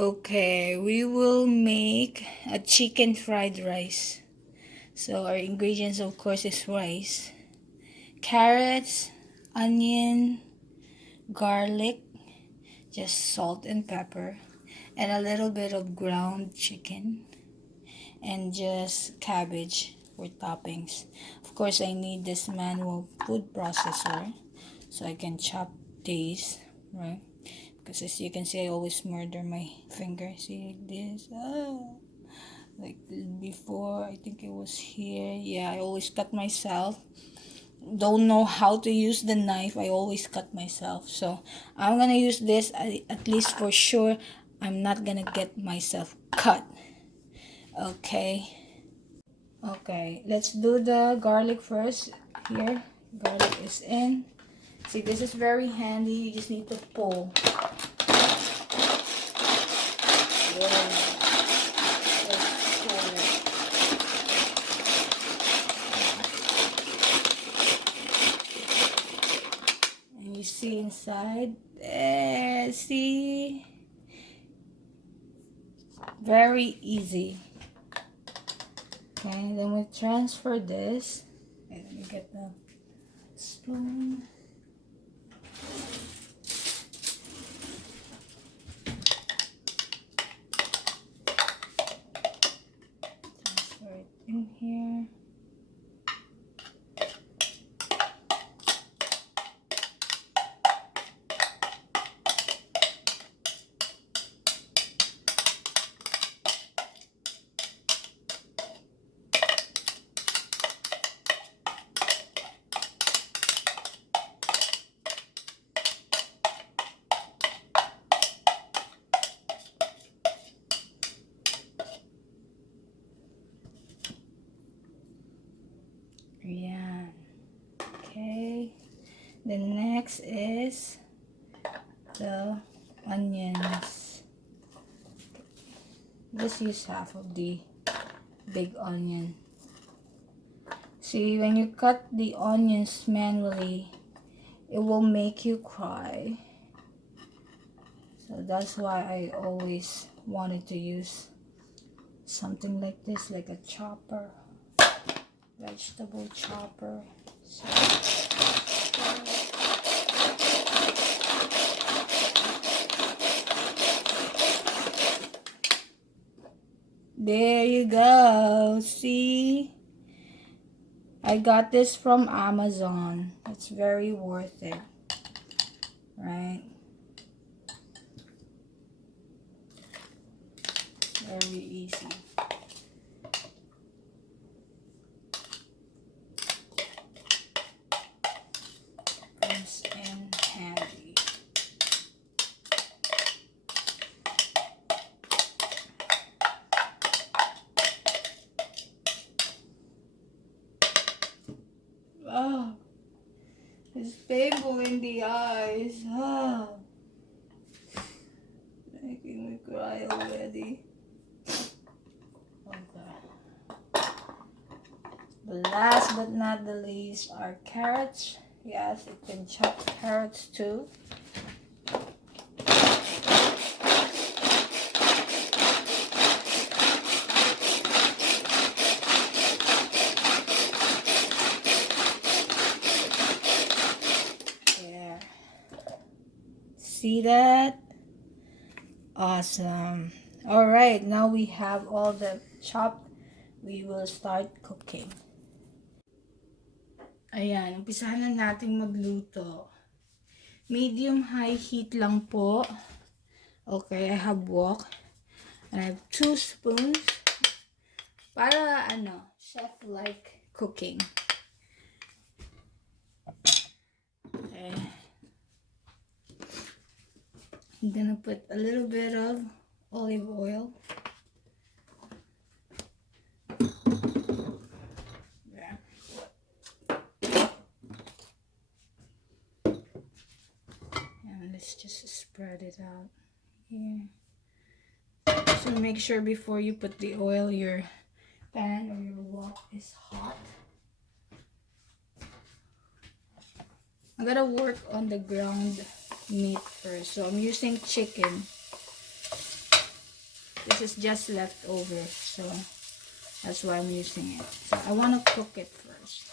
Okay, we will make a chicken fried rice. So our ingredients of course is rice, carrots, onion, garlic, just salt and pepper, and a little bit of ground chicken, and just cabbage for toppings. Of course, I need this manual food processor so I can chop these, right? Because as you can see, I always murder my finger. See, like this. Like before, I think it was here. Yeah, I always cut myself. Don't know how to use the knife. I always cut myself. So I'm gonna use this at least for sure. I'm not gonna get myself cut. Okay. Okay, let's do the garlic first. Here, garlic is in. See, this is very handy. You just need to pull. And you see inside there, see? Very easy. Okay, then we transfer this. Okay, let me get the spoon. Transfer it in here. Yeah. Okay. The next is the onions. Just use half of the big onion. See, when you cut the onions manually, it will make you cry. So that's why I always wanted to use something like this, like a chopper, vegetable chopper. So, there you go. See? I got this from Amazon. It's very worth it. Right? Very easy. Comes in handy. Oh, it's painful in the eyes. Oh, making me cry already. Okay. Last but not the least are carrots. Yes, you can chop carrots too. There. See that? Awesome. Alright, now we have all the chopped. We will start cooking. Ayan, umpisahan na natin magluto. Medium-high heat lang po. Okay, I have wok. And I have 2 spoons. Para chef-like cooking. Okay. I'm gonna put a little bit of olive oil. There. And let's just spread it out here. So make sure before you put the oil, your pan or your wok is hot. I'm gonna work on the ground meat first. So I'm using chicken. this is just leftover, so that's why I'm using it. So I want to cook it first.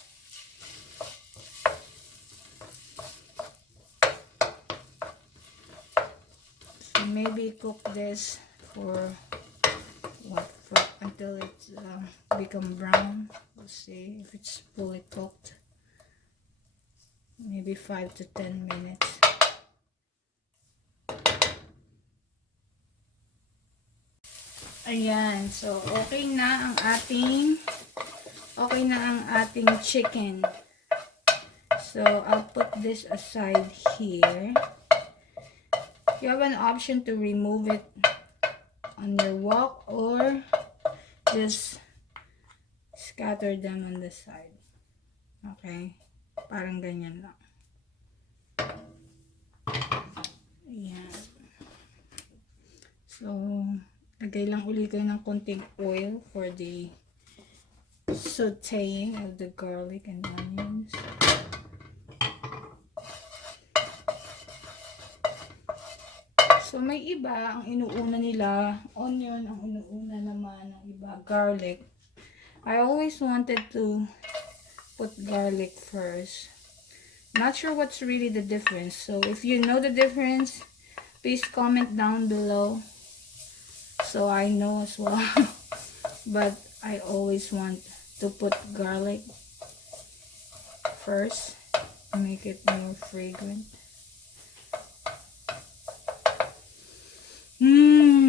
So maybe cook this for until it's become brown. We'll see if it's fully cooked. Maybe 5 to 10 minutes. Ayan, so okay na ang ating chicken. So I'll put this aside here. You have an option to remove it on your wok or just scatter them on the side. Okay? Parang ganyan lang. Ayan. So, lagay lang ulit kayo ng konting oil for the sauteing of the garlic and onions. So, may iba, ang inuuna nila, onion, ang inuuna naman, ang iba, garlic. I always wanted to put garlic first. Not sure what's really the difference. So, if you know the difference, please comment down below so I know as well. But I always want to put garlic first to make it more fragrant.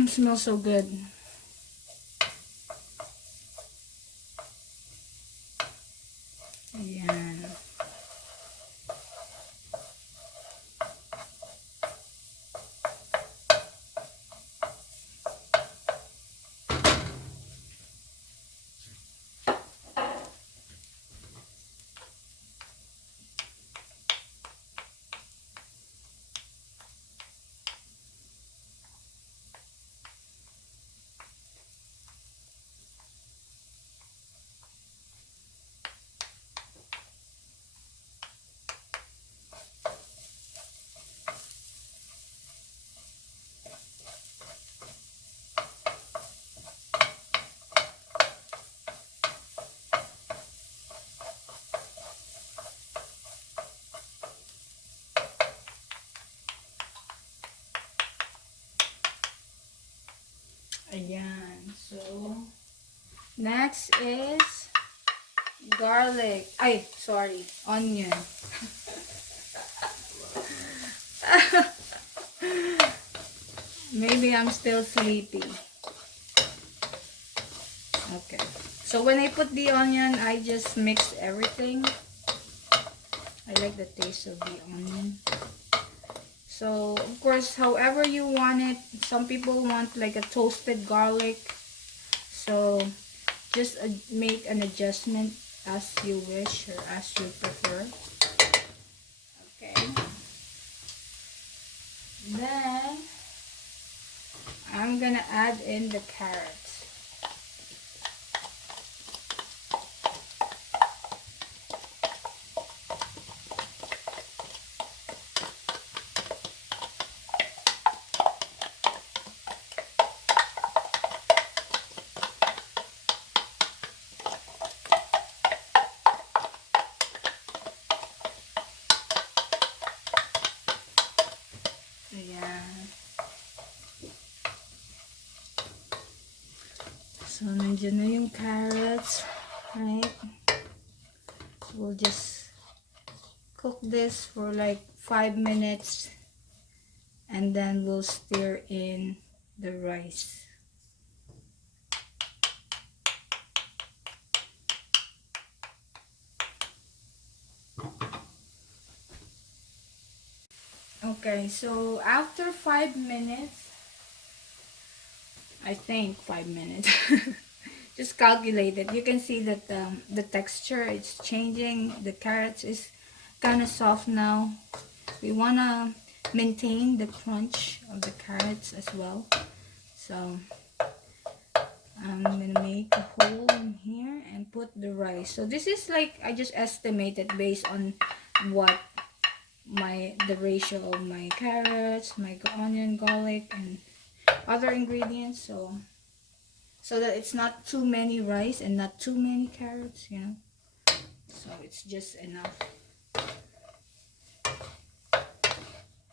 Smells so good. Ayan. Ayan. So, next is garlic. Ay, sorry. Onion. Maybe I'm still sleepy. Okay. So, when I put the onion, I just mix everything. I like the taste of the onion. So, of course, however you want it. Some people want like a toasted garlic. So, just make an adjustment as you wish or as you prefer. Okay. Then, I'm gonna add in the carrots. Ayan. So, nandiyan na yung carrots. Right? So, we'll just cook this for like 5 minutes. And then we'll stir in the rice. Okay, so after 5 minutes, I think 5 minutes, just calculate it. You can see that the texture is changing. The carrots is kind of soft now. We want to maintain the crunch of the carrots as well. So I'm going to make a hole in here and put the rice. So this is like, I just estimated based on what the ratio of my carrots, my onion, garlic, and other ingredients. So so that it's not too many rice and not too many carrots, you know. So it's just enough.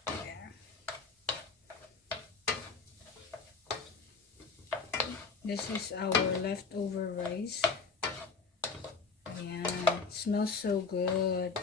There. This is our leftover rice. Yeah, it smells so good.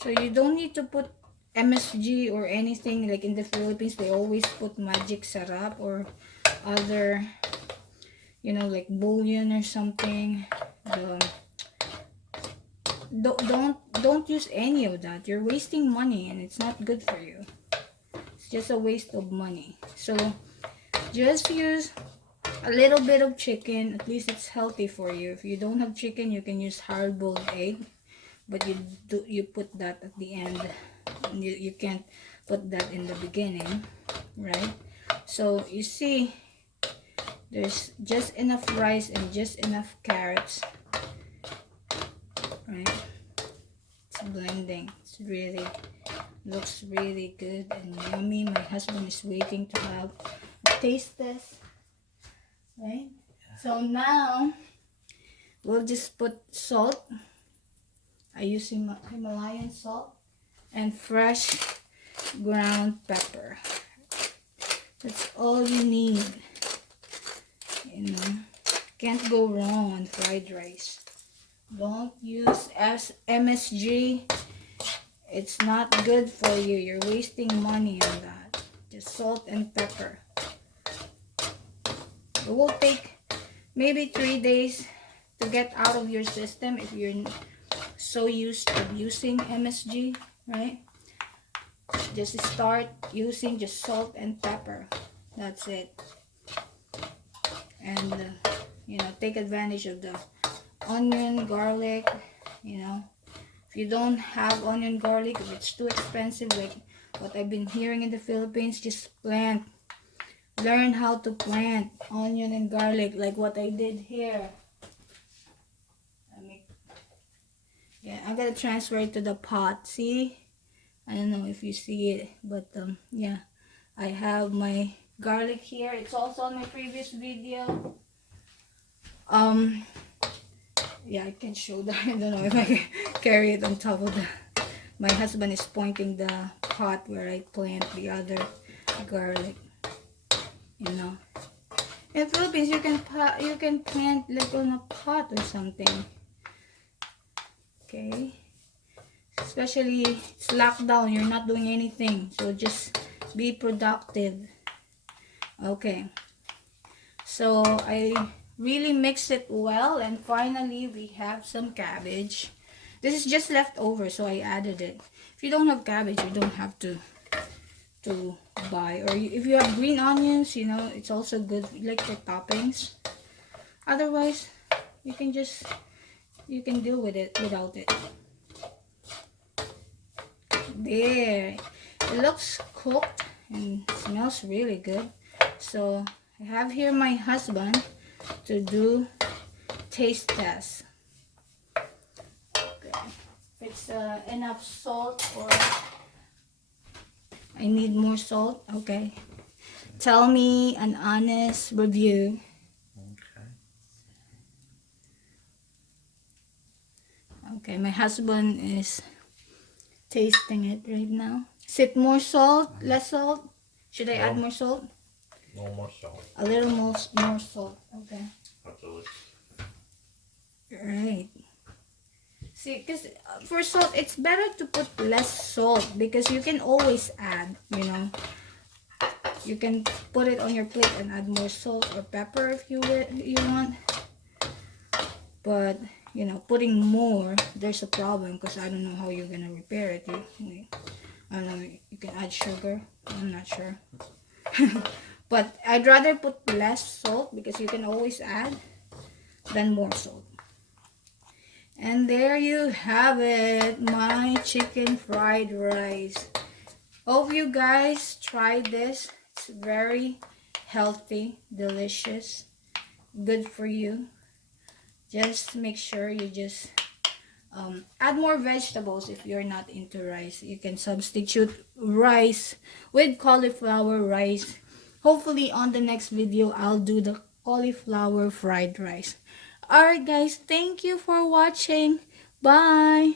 So you don't need to put MSG or anything. Like in the Philippines, they always put magic sarap or other, you know, like bouillon or something. Don't use any of that. You're wasting money and it's not good for you. It's just a waste of money. So just use a little bit of chicken. At least it's healthy for you. If you don't have chicken, you can use hard-boiled egg, but you put that at the end. You can't put that in the beginning, right? So you see, there's just enough rice and just enough carrots, right? It's blending. It's really looks really good and yummy. My husband is waiting to have a taste test, right? So now we'll just put salt. I use Himalayan salt and fresh ground pepper. That's all you need. You know, can't go wrong on fried rice. Don't use MSG. It's not good for you. You're wasting money on that. Just salt and pepper. It will take maybe 3 days to get out of your system if you're so used to using MSG, right? Just start using just salt and pepper. That's it. And you know, take advantage of the onion, garlic. You know, if you don't have onion, garlic, if it's too expensive, like what I've been hearing in the Philippines, just plant. Learn how to plant onion and garlic, like what I did here. Yeah, I'm gonna transfer it to the pot. See, I don't know if you see it, but yeah, I have my garlic here. It's also on my previous video. Yeah, I can show that. I don't know if I can carry it on top of the. My husband is pointing the pot where I plant the other garlic. You know, in Philippines you can plant like on a pot or something. Okay, especially it's lockdown, you're not doing anything, so just be productive. Okay, so I really mix it well, and finally we have some cabbage. This is just leftover, so I added it. If you don't have cabbage, you don't have to buy, or if you have green onions, you know, it's also good like for toppings. Otherwise you can deal with it without it. There, it looks cooked and smells really good. So I have here my husband to do taste test. Okay. If it's enough salt, or I need more salt. Okay, tell me an honest review. Okay, my husband is tasting it right now. Is it more salt? Less salt? Should I add more salt? No more salt. A little more salt. Okay. Absolutely. Right. See, because for salt, it's better to put less salt because you can always add, you know. You can put it on your plate and add more salt or pepper if you want. But you know, putting more, there's a problem because I don't know how you're gonna repair it. I don't know, you can add sugar. I'm not sure. But I'd rather put less salt because you can always add than more salt. And there you have it, my chicken fried rice. Hope you guys try this. It's very healthy, delicious, good for you. Just make sure you just add more vegetables if you're not into rice. You can substitute rice with cauliflower rice. Hopefully on the next video, I'll do the cauliflower fried rice. Alright guys, thank you for watching. Bye!